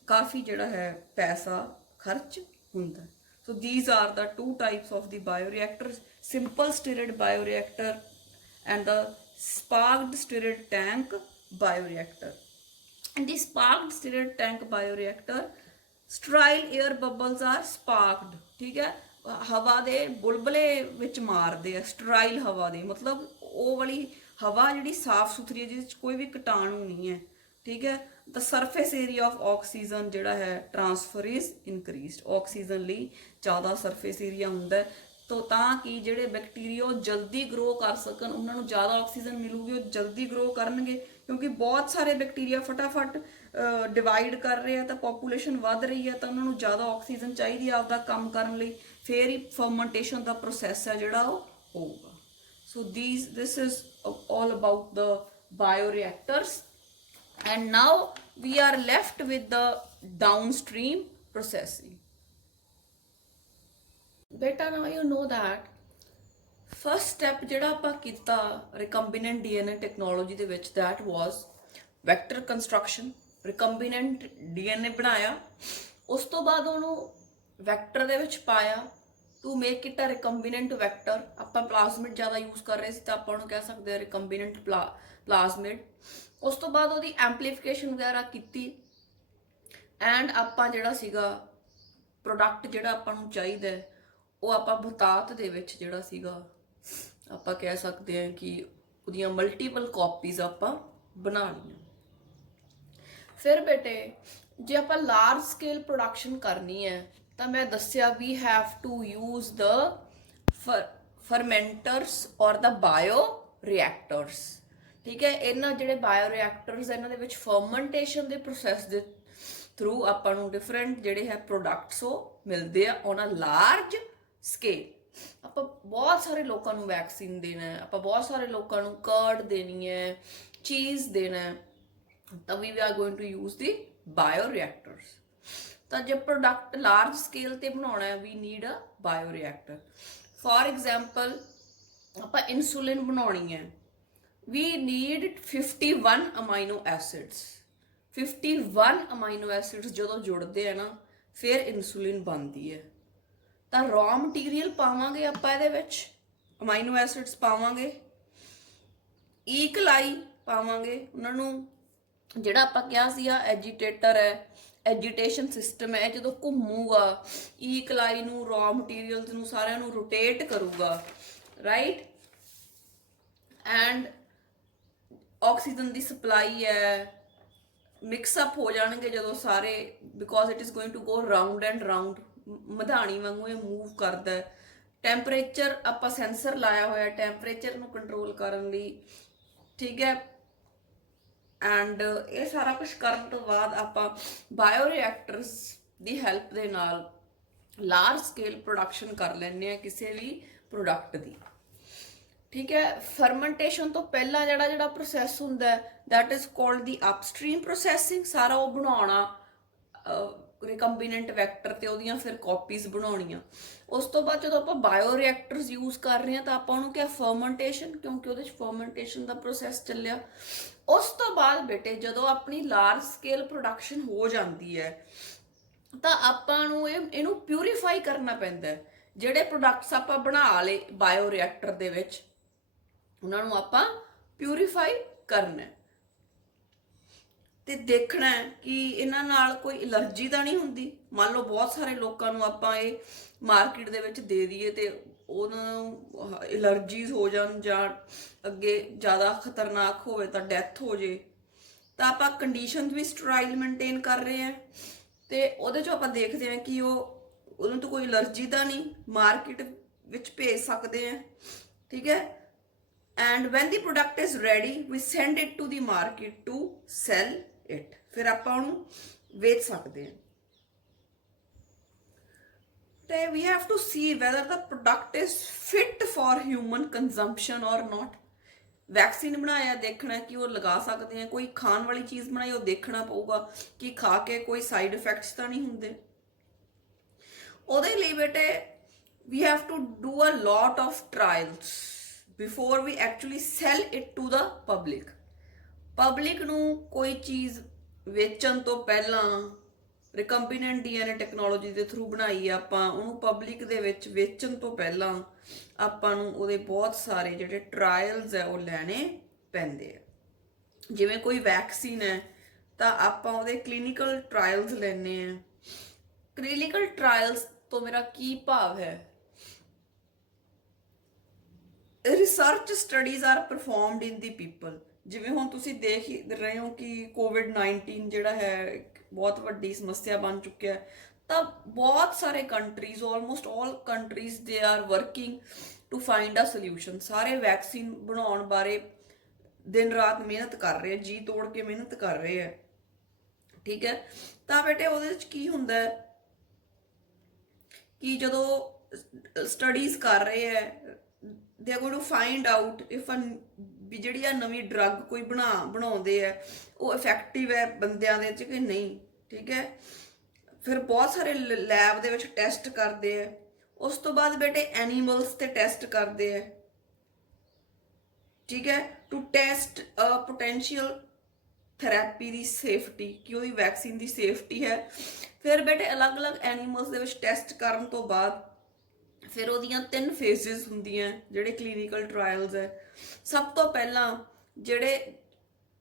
ਕਾਫੀ ਜਿਹੜਾ ਹੈ ਪੈਸਾ ਖਰਚ ਹੁੰਦਾ। So these are the two types of the bioreactors: simple stirred bioreactor and the sparked stirred tank bioreactor. In the sparked stirred tank bioreactor, sterile air bubbles are sparked, ठीक है, ਹਵਾ ਦੇ ਬੁਲਬਲੇ ਵਿੱਚ ਮਾਰਦੇ ਆ। ਸਟਰਾਈਲ ਹਵਾ ਦੇ ਮਤਲਬ ਉਹ ਵਾਲੀ ਹਵਾ ਜਿਹੜੀ ਸਾਫ਼ ਸੁਥਰੀ ਹੈ ਜਿਹਦੇ ਵਿੱਚ ਕੋਈ ਵੀ ਕੀਟਾਣੂ ਨਹੀਂ ਹੈ, ਠੀਕ ਹੈ। the surface area of oxygen ਜਿਹੜਾ ਹੈ ਟ੍ਰਾਂਸਫਰ ਇਜ਼ ਇਨਕਰੀਜ਼ਡ, ਆਕਸੀਜਨ ਲਈ ਜ਼ਿਆਦਾ ਸਰਫੇਸ ਏਰੀਆ ਹੁੰਦਾ ਤਾਂ ਕਿ ਜਿਹੜੇ ਬੈਕਟੀਰੀਆ ਉਹ ਜਲਦੀ ਗਰੋ ਕਰ ਸਕਣ, ਉਹਨਾਂ ਨੂੰ ਜ਼ਿਆਦਾ ਆਕਸੀਜਨ ਮਿਲੂਗੀ, ਉਹ ਜਲਦੀ ਗਰੋ ਕਰਨਗੇ ਕਿਉਂਕਿ ਬਹੁਤ ਸਾਰੇ ਬੈਕਟੀਰੀਆ ਫਟਾਫਟ ਡਿਵਾਈਡ ਕਰ ਰਹੇ ਆ ਤਾਂ ਪੋਪੂਲੇਸ਼ਨ ਵੱਧ ਰਹੀ ਹੈ ਤਾਂ ਉਹਨਾਂ ਨੂੰ ਜ਼ਿਆਦਾ ਆਕਸੀਜਨ ਚਾਹੀਦੀ ਆ ਆਪਦਾ ਕੰਮ ਕਰਨ ਲਈ, ਫਿਰ ਹੀ ਫਰਮੈਂਟੇਸ਼ਨ ਦਾ ਪ੍ਰੋਸੈਸ ਹੈ ਜਿਹੜਾ ਉਹ ਹੋਊਗਾ। ਸੋ this is all about the bioreactors. And now we are left with the downstream processing. Beta, now you know that first step ਜਿਹੜਾ ਆਪਾਂ ਕੀਤਾ recombinant DNA technology ਦੇ ਵਿੱਚ, that was vector construction. recombinant DNA ਬਣਾਇਆ, ਉਸ ਤੋਂ ਬਾਅਦ ਉਹਨੂੰ ਵੈਕਟਰ ਦੇ ਵਿੱਚ ਪਾਇਆ, to make it a recombinant vector. ਆਪਾਂ ਪਲਾਜ਼ਮਿਡ ਜ਼ਿਆਦਾ ਯੂਜ਼ ਕਰ ਰਹੇ ਸੀ ਤਾਂ ਆਪਾਂ ਉਹਨੂੰ ਕਹਿ ਸਕਦੇ ਹਾਂ ਰਿਕੰਬੀਨੈਂਟ ਪਲਾਜ਼ਮਿਡ। ਉਸ ਤੋਂ ਬਾਅਦ ਉਹਦੀ ਐਂਪਲੀਫਿਕੇਸ਼ਨ ਵਗੈਰਾ ਕੀਤੀ ਐਂਡ ਆਪਾਂ ਜਿਹੜਾ ਸੀਗਾ ਪ੍ਰੋਡਕਟ ਜਿਹੜਾ ਆਪਾਂ ਨੂੰ ਚਾਹੀਦਾ ਉਹ ਆਪਾਂ ਬਹੁਤਾਤ ਦੇ ਵਿੱਚ ਜਿਹੜਾ ਸੀਗਾ ਆਪਾਂ ਕਹਿ ਸਕਦੇ ਹਾਂ ਕਿ ਉਹਦੀਆਂ ਮਲਟੀਪਲ ਕਾਪੀਜ਼ ਆਪਾਂ ਬਣਾ ਲਈਆਂ। ਫਿਰ ਬੇਟੇ ਜੇ ਆਪਾਂ ਲਾਰਜ ਸਕੇਲ ਪ੍ਰੋਡਕਸ਼ਨ ਕਰਨੀ ਹੈ ਤਾਂ ਮੈਂ ਦੱਸਿਆ we have to use the fermenters or the bio ਰਿਐਕਟਰਸ। ਠੀਕ ਹੈ, ਇਹਨਾਂ ਜਿਹੜੇ ਬਾਇਓ ਰਿਐਕਟਰਸ ਇਹਨਾਂ ਦੇ ਵਿੱਚ ਫਰਮੈਂਟੇਸ਼ਨ ਦੇ ਪ੍ਰੋਸੈਸ ਦੇ ਥਰੂ ਆਪਾਂ ਨੂੰ ਡਿਫਰੈਂਟ ਜਿਹੜੇ ਹੈ ਪ੍ਰੋਡਕਟਸ ਉਹ ਮਿਲਦੇ ਆ ਔਨ ਅ ਲਾਰਜ ਸਕੇਲ। ਆਪਾਂ ਬਹੁਤ ਸਾਰੇ ਲੋਕਾਂ ਨੂੰ ਵੈਕਸੀਨ ਦੇਣਾ ਹੈ, ਆਪਾਂ ਬਹੁਤ ਸਾਰੇ ਲੋਕਾਂ ਨੂੰ ਕਰਡ ਦੇਣੀ ਹੈ, ਚੀਜ਼ ਦੇਣਾ ਹੈ, ਤਾਂ we are going to use the bioreactors. ਤਾਂ ਜੇ ਪ੍ਰੋਡਕਟ ਲਾਰਜ ਸਕੇਲ ਤੇ ਬਣਾਉਣਾ ਹੈ we need a bioreactor. For example ਆਪਾਂ ਇਨਸੂਲਿਨ ਬਣਾਉਣੀ ਹੈ, we need 51 amino acids। 51 amino acids ਜਦੋਂ ਜੁੜਦੇ ਆ ਨਾ ਫਿਰ ਇਨਸੂਲਿਨ ਬਣਦੀ ਹੈ। ਤਾਂ ਰॉ ਮਟੀਰੀਅਲ ਪਾਵਾਂਗੇ ਆਪਾਂ ਇਹਦੇ ਵਿੱਚ, ਅਮਾਈਨੋ ਐਸਿਡਸ ਪਾਵਾਂਗੇ, ਈ ਕਲਾਈ ਪਾਵਾਂਗੇ, ਉਹਨਾਂ ਨੂੰ ਜਿਹੜਾ ਆਪਾਂ ਕਿਹਾ ਸੀਗਾ ਐਜੀਟੇਟਰ ਹੈ, ਐਜੀਟੇਸ਼ਨ ਸਿਸਟਮ ਹੈ, ਜਦੋਂ ਘੁੰਮੂਗਾ ਈ ਕਲਾਈ ਨੂੰ ਰॉ ਮਟੀਰੀਅਲਸ ਨੂੰ ਸਾਰਿਆਂ ਨੂੰ ਰੋਟੇਟ ਕਰੂਗਾ, ਰਾਈਟ। ਐਂਡ ਆਕਸੀਜਨ ਦੀ ਸਪਲਾਈ ਹੈ, ਮਿਕਸ ਅਪ ਹੋ ਜਾਣਗੇ ਜਦੋਂ ਸਾਰੇ, because it is going to go round and round, ਮਧਾਣੀ ਵਾਂਗੂ ਇਹ ਮੂਵ ਕਰਦਾ ਹੈ। ਟੈਂਪਰੇਚਰ ਆਪਾਂ ਸੈਂਸਰ ਲਾਇਆ ਹੋਇਆ ਟੈਂਪਰੇਚਰ ਨੂੰ ਕੰਟਰੋਲ ਕਰਨ ਲਈ, ਠੀਕ ਹੈ। ਐਂਡ ਇਹ ਸਾਰਾ ਕੁਝ ਕਰਨ ਤੋਂ ਬਾਅਦ ਆਪਾਂ ਬਾਇਓ ਰਿਐਕਟਰਸ ਦੀ ਹੈਲਪ ਦੇ ਨਾਲ ਲਾਰਜ ਸਕੇਲ ਪ੍ਰੋਡਕਸ਼ਨ ਕਰ ਲੈਂਦੇ ਹਾਂ ਕਿਸੇ ਵੀ ਪ੍ਰੋਡਕਟ ਦੀ, ਠੀਕ ਹੈ। ਫਰਮੈਂਟੇਸ਼ਨ ਤੋਂ ਪਹਿਲਾਂ ਜਿਹੜਾ ਪ੍ਰੋਸੈਸ ਹੁੰਦਾ that is called the ਅਪਸਟ੍ਰੀਮ processing. ਸਾਰਾ ਉਹ ਬਣਾਉਣਾ ਰਿਕੰਬੀਨੈਂਟ ਵੈਕਟਰ ਤੇ ਉਹਦੀਆਂ ਫਿਰ ਕਾਪੀਜ਼ ਬਣਾਉਣੀਆਂ। ਉਸ ਤੋਂ ਬਾਅਦ ਜਦੋਂ ਆਪਾਂ ਬਾਇਓ ਰਿਐਕਟਰਸ ਯੂਜ਼ ਕਰ ਰਹੇ ਹਾਂ ਤਾਂ ਆਪਾਂ ਉਹਨੂੰ ਕਿਹਾ ਫਰਮੈਂਟੇਸ਼ਨ, ਕਿਉਂਕਿ ਉਹਦੇ 'ਚ ਫਰਮੈਂਟੇਸ਼ਨ ਦਾ ਪ੍ਰੋਸੈਸ ਚੱਲਿਆ। ਉਸ ਤੋਂ ਬਾਅਦ ਬੇਟੇ ਜਦੋਂ ਆਪਣੀ ਲਾਰਜ ਸਕੇਲ ਪ੍ਰੋਡਕਸ਼ਨ ਹੋ ਜਾਂਦੀ ਹੈ ਤਾਂ ਆਪਾਂ ਨੂੰ ਇਹਨੂੰ ਪਿਊਰੀਫਾਈ ਕਰਨਾ ਪੈਂਦਾ। ਜਿਹੜੇ ਪ੍ਰੋਡਕਟਸ ਆਪਾਂ ਬਣਾ ਲਏ ਬਾਇਓ ਰਿਐਕਟਰ ਦੇ ਵਿੱਚ ਉਹਨਾਂ ਨੂੰ ਆਪਾਂ ਪਿਊਰੀਫਾਈ ਕਰਨਾ ਤੇ ਦੇਖਣਾ ਕਿ ਇਹਨਾਂ ਨਾਲ ਕੋਈ ਐਲਰਜੀ ਤਾਂ ਨਹੀਂ ਹੁੰਦੀ। ਮੰਨ ਲਓ ਬਹੁਤ ਸਾਰੇ ਲੋਕਾਂ ਨੂੰ ਆਪਾਂ ਇਹ ਮਾਰਕੀਟ ਦੇ ਵਿੱਚ ਦੇ ਦਈਏ ਤੇ ਉਹਨਾਂ ਨੂੰ ਐਲਰਜੀਜ਼ ਹੋ ਜਾਣ ਜਾਂ ਅੱਗੇ ਜ਼ਿਆਦਾ ਖਤਰਨਾਕ ਹੋਵੇ ਤਾਂ ਡੈਥ ਹੋ ਜੇ, ਤਾਂ ਆਪਾਂ ਕੰਡੀਸ਼ਨਸ ਵੀ ਸਟਰਾਈਲ ਮੇਨਟੇਨ ਕਰ ਰਹੇ ਹਾਂ ਤੇ ਉਹਦੇ 'ਚੋਂ ਆਪਾਂ ਦੇਖਦੇ ਹਾਂ ਕਿ ਉਹਨਾਂ ਤੋਂ ਕੋਈ ਐਲਰਜੀ ਤਾਂ ਨਹੀਂ, ਮਾਰਕੀਟ ਵਿੱਚ ਭੇਜ ਸਕਦੇ ਹਾਂ, ਠੀਕ ਹੈ। And when the product is ready, we send it to the market to sell it। ਫਿਰ ਆਪਾਂ ਉਹਨੂੰ ਵੇਚ ਸਕਦੇ ਹਾਂ। ਤੇ we have to see whether the product is fit for human consumption or not। Vaccine ਬਣਾਇਆ ਦੇਖਣਾ ਕਿ ਉਹ ਲਗਾ ਸਕਦੇ ਹਾਂ, ਕੋਈ ਖਾਣ ਵਾਲੀ ਚੀਜ਼ ਬਣਾਈ ਉਹ ਦੇਖਣਾ ਪਊਗਾ ਕਿ ਖਾ ਕੇ ਕੋਈ ਸਾਈਡ ਇਫੈਕਟਸ ਤਾਂ ਨਹੀਂ ਹੁੰਦੇ। ਉਹਦੇ ਲਈ ਬੇਟੇ we have to do a lot of trials before we actually sell it to the public। Public ਨੂੰ ਕੋਈ ਚੀਜ਼ ਵੇਚਣ ਤੋਂ ਪਹਿਲਾਂ ਰਿਕੰਬੀਨੈਂਟ ਡੀਐਨਏ ਟੈਕਨੋਲੋਜੀ ਦੇ ਥਰੂ ਬਣਾਈ ਆਪਾਂ, ਉਹਨੂੰ ਪਬਲਿਕ ਦੇ ਵਿੱਚ ਵੇਚਣ ਤੋਂ ਪਹਿਲਾਂ ਆਪਾਂ ਨੂੰ ਉਹਦੇ ਬਹੁਤ ਸਾਰੇ ਜਿਹੜੇ ਟਰਾਇਲਸ ਹੈ ਉਹ ਲੈਣੇ ਪੈਂਦੇ ਆ। ਜਿਵੇਂ ਕੋਈ ਵੈਕਸੀਨ ਹੈ ਤਾਂ ਆਪਾਂ ਉਹਦੇ ਕਲੀਨਿਕਲ ਟਰਾਇਲਸ ਲੈਣੇ ਆ। ਕਲੀਨਿਕਲ ਟਰਾਇਲਸ ਤੋਂ ਮੇਰਾ ਕੀ ਭਾਵ ਹੈ, research studies are performed in the people. ਜਿਵੇਂ ਹੁਣ ਤੁਸੀਂ ਦੇਖ ਹੀ ਰਹੇ ਹੋ ਕਿ ਕੋਵਿਡ-19 ਜਿਹੜਾ ਹੈ ਬਹੁਤ ਵੱਡੀ ਸਮੱਸਿਆ ਬਣ ਚੁੱਕਿਆ ਹੈ, ਤਾਂ ਬਹੁਤ ਸਾਰੇ ਕੰਟਰੀਜ਼, ਆਲਮੋਸਟ ਆਲ ਕੰਟਰੀਜ਼ ਦੇ are working to find a solution. ਸਾਰੇ ਵੈਕਸੀਨ ਬਣਾਉਣ ਬਾਰੇ ਦਿਨ ਰਾਤ ਮਿਹਨਤ ਕਰ ਰਹੇ, ਜੀ ਤੋੜ ਕੇ ਮਿਹਨਤ ਕਰ ਰਹੇ ਹੈ, ਠੀਕ ਹੈ। ਤਾਂ ਬੇਟੇ ਉਹਦੇ ਵਿੱਚ ਕੀ ਹੁੰਦਾ ਹੈ ਕਿ ਜਦੋਂ ਸਟੱਡੀਜ਼ ਕਰ ਰਹੇ ਹੈ they are going to find out if ਵੀ ਜਿਹੜੀ ਆ ਨਵੀਂ ਡਰੱਗ ਕੋਈ ਬਣਾਉਂਦੇ ਆ ਉਹ ਇਫੈਕਟਿਵ ਹੈ ਬੰਦਿਆਂ ਦੇ ਵਿੱਚ ਕਿ ਨਹੀਂ, ਠੀਕ ਹੈ। ਫਿਰ ਬਹੁਤ ਸਾਰੇ ਲੈਬ ਦੇ ਵਿੱਚ ਟੈਸਟ ਕਰਦੇ ਆ। ਉਸ ਤੋਂ ਬਾਅਦ ਬੇਟੇ ਐਨੀਮਲਸ ਤੇ ਟੈਸਟ ਕਰਦੇ ਆ, ਠੀਕ ਹੈ, to test a potential therapy ਦੀ ਸੇਫਟੀ, ਕਿ ਉਹਦੀ ਵੈਕਸੀਨ ਦੀ ਸੇਫਟੀ ਹੈ। ਫਿਰ ਬੇਟੇ ਅਲੱਗ-ਅਲੱਗ ਐਨੀਮਲਸ ਦੇ ਵਿੱਚ ਟੈਸਟ ਕਰਨ ਤੋਂ ਬਾਅਦ ਫਿਰ ਉਹਦੀਆਂ 3 ਫੇਜ਼ਸ ਹੁੰਦੀਆਂ ਜਿਹੜੇ ਕਲੀਨਿਕਲ ਟ੍ਰਾਇਲਸ ਹੈ। ਸਭ ਤੋਂ ਪਹਿਲਾਂ ਜਿਹੜੇ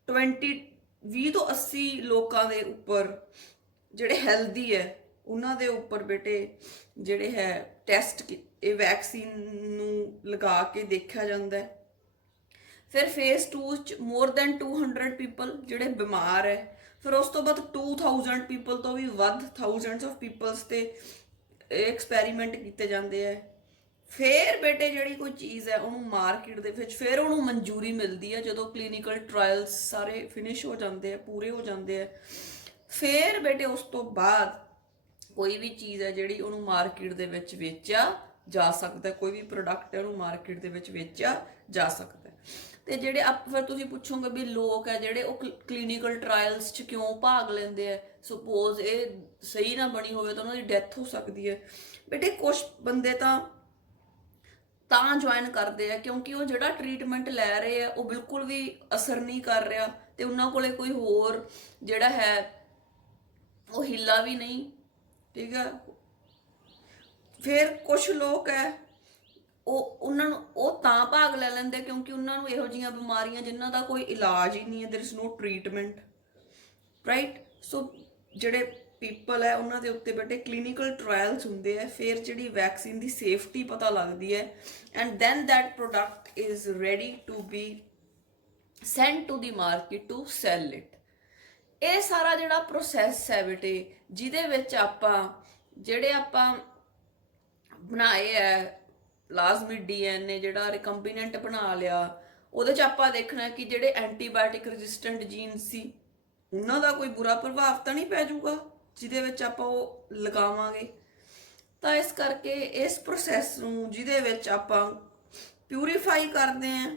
20 ਤੋਂ 80 ਲੋਕਾਂ ਦੇ ਉੱਪਰ ਜਿਹੜੇ ਹੈਲਦੀ ਹੈ ਉਹਨਾਂ ਦੇ ਉੱਪਰ ਬੇਟੇ ਜਿਹੜੇ ਹੈ ਟੈਸਟ ਇਹ ਵੈਕਸੀਨ ਨੂੰ ਲਗਾ ਕੇ ਦੇਖਿਆ ਜਾਂਦਾ ਹੈ। ਫਿਰ ਫੇਜ਼ 2 ਚ ਮੋਰ ਦੈਨ 200 ਪੀਪਲ ਜਿਹੜੇ ਬਿਮਾਰ ਹੈ। ਫਿਰ ਉਸ ਤੋਂ ਬਾਅਦ 2000 ਪੀਪਲ ਤੋਂ ਵੀ ਵੱਧ ਥਾਊਜ਼ੈਂਡਸ ਆਫ ਪੀਪਲਸ ਤੇ ਐਕਸਪੈਰੀਮੈਂਟ ਕੀਤੇ ਜਾਂਦੇ ਹੈ। ਫਿਰ ਬੇਟੇ ਜਿਹੜੀ ਕੋਈ ਚੀਜ਼ ਹੈ ਉਹਨੂੰ ਮਾਰਕੀਟ ਦੇ ਵਿੱਚ ਫਿਰ ਉਹਨੂੰ ਮਨਜ਼ੂਰੀ ਮਿਲਦੀ ਹੈ ਜਦੋਂ ਕਲੀਨਿਕਲ ਟ੍ਰਾਇਲਸ ਸਾਰੇ ਫਿਨਿਸ਼ ਹੋ ਜਾਂਦੇ ਆ, ਪੂਰੇ ਹੋ ਜਾਂਦੇ ਆ। ਫਿਰ ਬੇਟੇ ਉਸ ਤੋਂ ਬਾਅਦ ਕੋਈ ਵੀ ਚੀਜ਼ ਹੈ ਜਿਹੜੀ ਉਹਨੂੰ ਮਾਰਕੀਟ ਦੇ ਵਿੱਚ ਵੇਚਿਆ ਜਾ ਸਕਦਾ, ਕੋਈ ਵੀ ਪ੍ਰੋਡਕਟ ਹੈ ਉਹਨੂੰ ਮਾਰਕੀਟ ਦੇ ਵਿੱਚ ਵੇਚਿਆ ਜਾ ਸਕਦਾ। ਤੇ ਜਿਹੜੇ ਫਿਰ ਤੁਸੀਂ ਪੁੱਛੋਗੇ ਵੀ ਲੋਕ ਹੈ ਜਿਹੜੇ ਉਹ ਕਲੀਨਿਕਲ ਟ੍ਰਾਇਲਸ 'ਚ ਕਿਉਂ ਭਾਗ ਲੈਂਦੇ ਆ, ਸਪੋਜ਼ ਇਹ ਸਹੀ ਨਾ ਬਣੀ ਹੋਵੇ ਤਾਂ ਉਹਨਾਂ ਦੀ ਡੈਥ ਹੋ ਸਕਦੀ ਹੈ। ਬੇਟੇ ਕੁਝ ਬੰਦੇ ਤਾਂ ਜੁਆਇਨ ਕਰਦੇ ਆ ਕਿਉਂਕਿ ਉਹ ਜਿਹੜਾ ਟ੍ਰੀਟਮੈਂਟ ਲੈ ਰਹੇ ਆ ਉਹ ਬਿਲਕੁਲ ਵੀ ਅਸਰ ਨਹੀਂ ਕਰ ਰਿਹਾ ਤੇ ਉਹਨਾਂ ਕੋਲੇ ਕੋਈ ਹੋਰ ਜਿਹੜਾ ਹੈ ਉਹ ਹਿੱਲਾ ਵੀ ਨਹੀਂ, ਠੀਕ ਹੈ। ਫਿਰ ਕੁਝ ਲੋਕ ਹੈ ਉਹਨਾਂ ਨੂੰ ਉਹ ਤਾਂ ਭਾਗ ਲੈ ਲੈਂਦੇ ਕਿਉਂਕਿ ਉਹਨਾਂ ਨੂੰ ਇਹੋ ਜਿਹੀਆਂ ਬਿਮਾਰੀਆਂ ਜਿਨ੍ਹਾਂ ਦਾ ਕੋਈ ਇਲਾਜ ਹੀ ਨਹੀਂ ਹੈ, ਦੇयर इज नो ਟ੍ਰੀਟਮੈਂਟ, ਰਾਈਟ। ਸੋ ਜਿਹੜੇ ਪੀਪਲ ਹੈ ਉਹਨਾਂ ਦੇ ਉੱਤੇ ਬੇਟੇ ਕਲੀਨਿਕਲ ਟ੍ਰਾਇਲਸ ਹੁੰਦੇ ਆ, ਫਿਰ ਜਿਹੜੀ ਵੈਕਸੀਨ ਦੀ ਸੇਫਟੀ ਪਤਾ ਲੱਗਦੀ ਹੈ and then that product is ready to be send to the market to sell it. ਇਹ ਸਾਰਾ ਜਿਹੜਾ ਪ੍ਰੋਸੈਸ ਹੈ ਬੇਟੇ ਜਿਹਦੇ ਵਿੱਚ ਜਿਹੜੇ ਆਪਾਂ ਬਣਾਏ ਹੈ ਪਲਾਜ਼ਮਿਡ ਡੀਐਨਏ ਜਿਹੜਾ ਰਿਕੰਬੀਨੈਂਟ ਬਣਾ ਲਿਆ, ਉਹਦੇ 'ਚ ਆਪਾਂ ਦੇਖਣਾ ਕਿ ਜਿਹੜੇ ਐਂਟੀਬਾਇਓਟਿਕ ਰੈਜ਼ਿਸਟੈਂਟ ਜੀਨਸ ਸੀ ਉਹਨਾਂ ਦਾ ਕੋਈ ਬੁਰਾ ਪ੍ਰਭਾਵ ਤਾਂ ਨਹੀਂ ਪੈ ਜਾਊਗਾ ਜਿਹਦੇ ਵਿੱਚ ਆਪਾਂ ਉਹ ਲਗਾਵਾਂਗੇ। ਤਾਂ ਇਸ ਕਰਕੇ ਇਸ ਪ੍ਰੋਸੈਸ ਨੂੰ ਜਿਹਦੇ ਵਿੱਚ ਆਪਾਂ ਪਿਊਰੀਫਾਈ ਕਰਦੇ ਹਾਂ,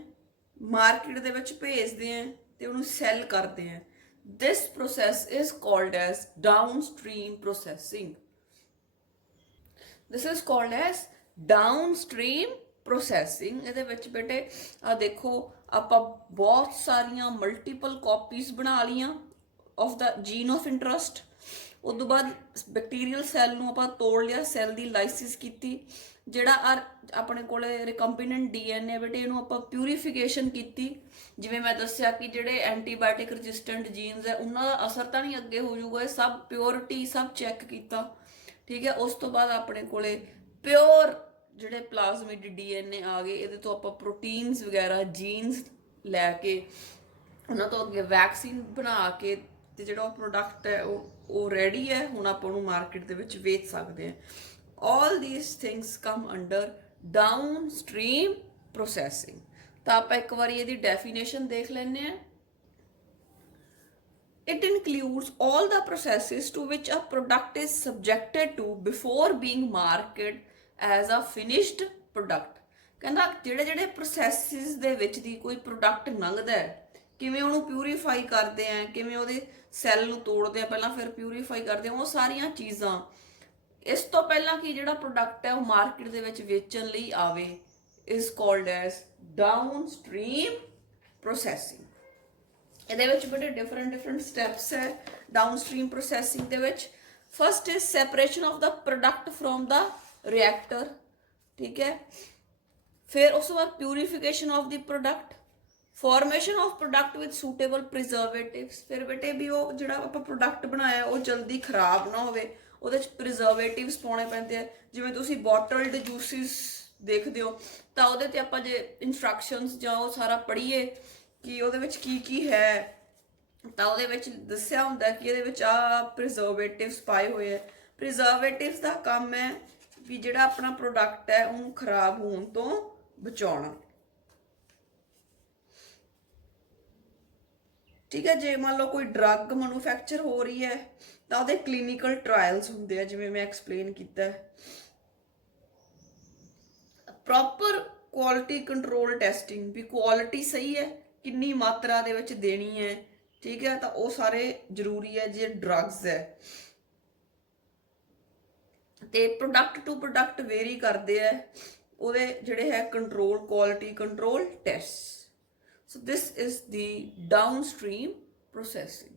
ਮਾਰਕੀਟ ਦੇ ਵਿੱਚ ਭੇਜਦੇ ਹਾਂ ਤੇ ਉਹਨੂੰ ਸੈਲ ਕਰਦੇ ਹਾਂ, this process is called as downstream processing. This is called as downstream processing। ਇਹਦੇ ਵਿੱਚ ਬੇਟੇ ਆ ਦੇਖੋ ਆਪਾਂ ਬਹੁਤ ਸਾਰੀਆਂ ਮਲਟੀਪਲ ਕਾਪੀਜ਼ ਬਣਾ ਲੀਆਂ of the gene of interest. ਉਸ ਤੋਂ ਬਾਅਦ ਬੈਕਟੀਰੀਅਲ ਸੈੱਲ ਨੂੰ ਆਪਾਂ ਤੋੜ ਲਿਆ, ਸੈੱਲ ਦੀ ਲਾਈਸਿਸ ਕੀਤੀ, ਜਿਹੜਾ ਆਪਣੇ ਕੋਲੇ ਰਿਕੰਬੀਨੈਂਟ ਡੀਐਨਏ ਬੇਟੇ ਇਹਨੂੰ ਆਪਾਂ ਪਿਊਰੀਫਿਕੇਸ਼ਨ ਕੀਤੀ। ਜਿਵੇਂ ਮੈਂ ਦੱਸਿਆ ਕਿ ਜਿਹੜੇ ਐਂਟੀਬਾਇਓਟਿਕ ਰੈਜ਼ਿਸਟੈਂਟ ਜੀਨਸ ਹੈ ਉਹਨਾਂ ਦਾ ਅਸਰ ਤਾਂ ਨਹੀਂ ਅੱਗੇ ਹੋ ਜਾਊਗਾ, ਇਹ ਸਭ ਪਿਓਰਿਟੀ ਸਭ ਚੈੱਕ ਕੀਤਾ, ਠੀਕ ਹੈ। ਉਸ ਤੋਂ ਬਾਅਦ ਆਪਣੇ ਕੋਲੇ ਪਿਓਰ ਜਿਹੜੇ ਪਲਾਜ਼ਮਿਡ ਡੀਐਨਏ ਆ ਗਏ, ਇਹਦੇ ਤੋਂ ਆਪਾਂ ਪ੍ਰੋਟੀਨਸ ਵਗੈਰਾ ਜੀਨਸ ਲੈ ਕੇ ਉਹਨਾਂ ਤੋਂ ਅੱਗੇ ਵੈਕਸੀਨ ਬਣਾ ਕੇ ਤੇ ਜਿਹੜਾ ਉਹ ਪ੍ਰੋਡਕਟ ਹੈ ਉਹ ਰੈਡੀ ਹੈ, ਹੁਣ ਆਪਾਂ ਉਹਨੂੰ ਮਾਰਕੀਟ ਦੇ ਵਿੱਚ ਵੇਚ ਸਕਦੇ ਹਾਂ। all these things come under downstream processing। ਤਾਂ ਆਪਾਂ ਇੱਕ ਵਾਰੀ ਇਹਦੀ ਡੈਫੀਨੇਸ਼ਨ ਦੇਖ ਲੈਂਦੇ ਹਾਂ। It includes all the processes to which a product is subjected to before being marketed as a finished product। ਕਹਿੰਦਾ ਜਿਹੜੇ ਪ੍ਰੋਸੈਸਿਸ ਦੇ ਵਿੱਚ ਦੀ ਕੋਈ ਪ੍ਰੋਡਕਟ ਲੰਘਦਾ ਹੈ, ਕਿਵੇਂ ਉਹਨੂੰ ਪਿਊਰੀਫਾਈ ਕਰਦੇ ਆ, ਕਿਵੇਂ ਉਹਦੇ ਸੈੱਲ ਨੂੰ ਤੋੜਦੇ ਆ ਪਹਿਲਾਂ ਫਿਰ ਪਿਊਰੀਫਾਈ ਕਰਦੇ ਆ, ਉਹ ਸਾਰੀਆਂ ਚੀਜ਼ਾਂ ਇਸ ਤੋਂ ਪਹਿਲਾਂ ਕਿ ਜਿਹੜਾ ਪ੍ਰੋਡਕਟ ਹੈ ਉਹ ਮਾਰਕੀਟ ਦੇ ਵਿੱਚ ਵੇਚਣ ਲਈ ਆਵੇ ਇਜ਼ ਕਾਲਡ ਐਜ਼ ਡਾਊਨਸਟ੍ਰੀਮ ਪ੍ਰੋਸੈਸਿੰਗ। ਇਹਦੇ ਵਿੱਚ ਬੜੇ ਡਿਫਰੈਂਟ ਸਟੈਪਸ ਹੈ ਡਾਊਨਸਟ੍ਰੀਮ ਪ੍ਰੋਸੈਸਿੰਗ ਦੇ ਵਿੱਚ। First is separation of the product from the reactor, ਠੀਕ ਹੈ। ਫਿਰ ਉਸ ਤੋਂ ਬਾਅਦ purification of the product, formation of product with suitable preservatives. ਫਿਰ ਬੇਟੇ ਵੀ ਉਹ ਜਿਹੜਾ ਆਪਾਂ ਪ੍ਰੋਡਕਟ ਬਣਾਇਆ ਉਹ ਜਲਦੀ ਖਰਾਬ ਨਾ ਹੋਵੇ, ਉਹਦੇ 'ਚ ਪ੍ਰੀਜ਼ਰਵੇਟਿਵਸ ਪਾਉਣੇ ਪੈਂਦੇ ਆ। ਜਿਵੇਂ ਤੁਸੀਂ ਬੋਟਲਡ ਜੂਸਿਸ ਦੇਖਦੇ ਹੋ ਤਾਂ ਉਹਦੇ 'ਤੇ ਆਪਾਂ ਜੇ ਇੰਸਟਰਕਸ਼ਨਸ ਜਾਂ ਉਹ ਸਾਰਾ ਪੜ੍ਹੀਏ ਕਿ ਉਹਦੇ ਵਿੱਚ ਕੀ ਹੈ ਤਾਂ ਉਹਦੇ ਵਿੱਚ ਦੱਸਿਆ ਹੁੰਦਾ ਕਿ ਇਹਦੇ ਵਿੱਚ ਆ ਪ੍ਰੀਜ਼ਰਵੇਟਿਵਸ ਪਾਏ ਹੋਏ ਆ। ਪ੍ਰੀਜ਼ਰਵੇਟਿਵਸ ਦਾ ਕੰਮ ਹੈ ਵੀ ਜਿਹੜਾ ਆਪਣਾ ਪ੍ਰੋਡਕਟ ਹੈ ਉਹਨੂੰ ਖਰਾਬ ਹੋਣ ਤੋਂ ਬਚਾਉਣਾ, ਠੀਕ ਹੈ। ਜੇ ਮੰਨ ਲਓ ਕੋਈ ਡਰੱਗ ਮੈਨੂਫੈਕਚਰ ਹੋ ਰਹੀ ਹੈ ਤਾਂ ਉਹਦੇ ਕਲੀਨਿਕਲ ਟ੍ਰਾਇਲਸ ਹੁੰਦੇ ਆ, ਜਿਵੇਂ ਮੈਂ ਐਕਸਪਲੇਨ ਕੀਤਾ ਹੈ। ਪ੍ਰੋਪਰ ਕੁਆਲਿਟੀ ਕੰਟਰੋਲ ਟੈਸਟਿੰਗ, ਵੀ ਕੁਆਲਿਟੀ ਸਹੀ ਹੈ, ਕਿੰਨੀ ਮਾਤਰਾ ਦੇ ਵਿੱਚ ਦੇਣੀ ਹੈ, ਠੀਕ ਹੈ, ਤਾਂ ਉਹ ਸਾਰੇ ਜ਼ਰੂਰੀ ਹੈ ਜੇ ਡਰੱਗਸ ਹੈ। ਤੇ ਪ੍ਰੋਡਕਟ ਟੂ ਪ੍ਰੋਡਕਟ ਵੇਰੀ ਕਰਦੇ ਆ ਉਹਦੇ ਜਿਹੜੇ ਹੈ control, quality control test. So this is the downstream processing।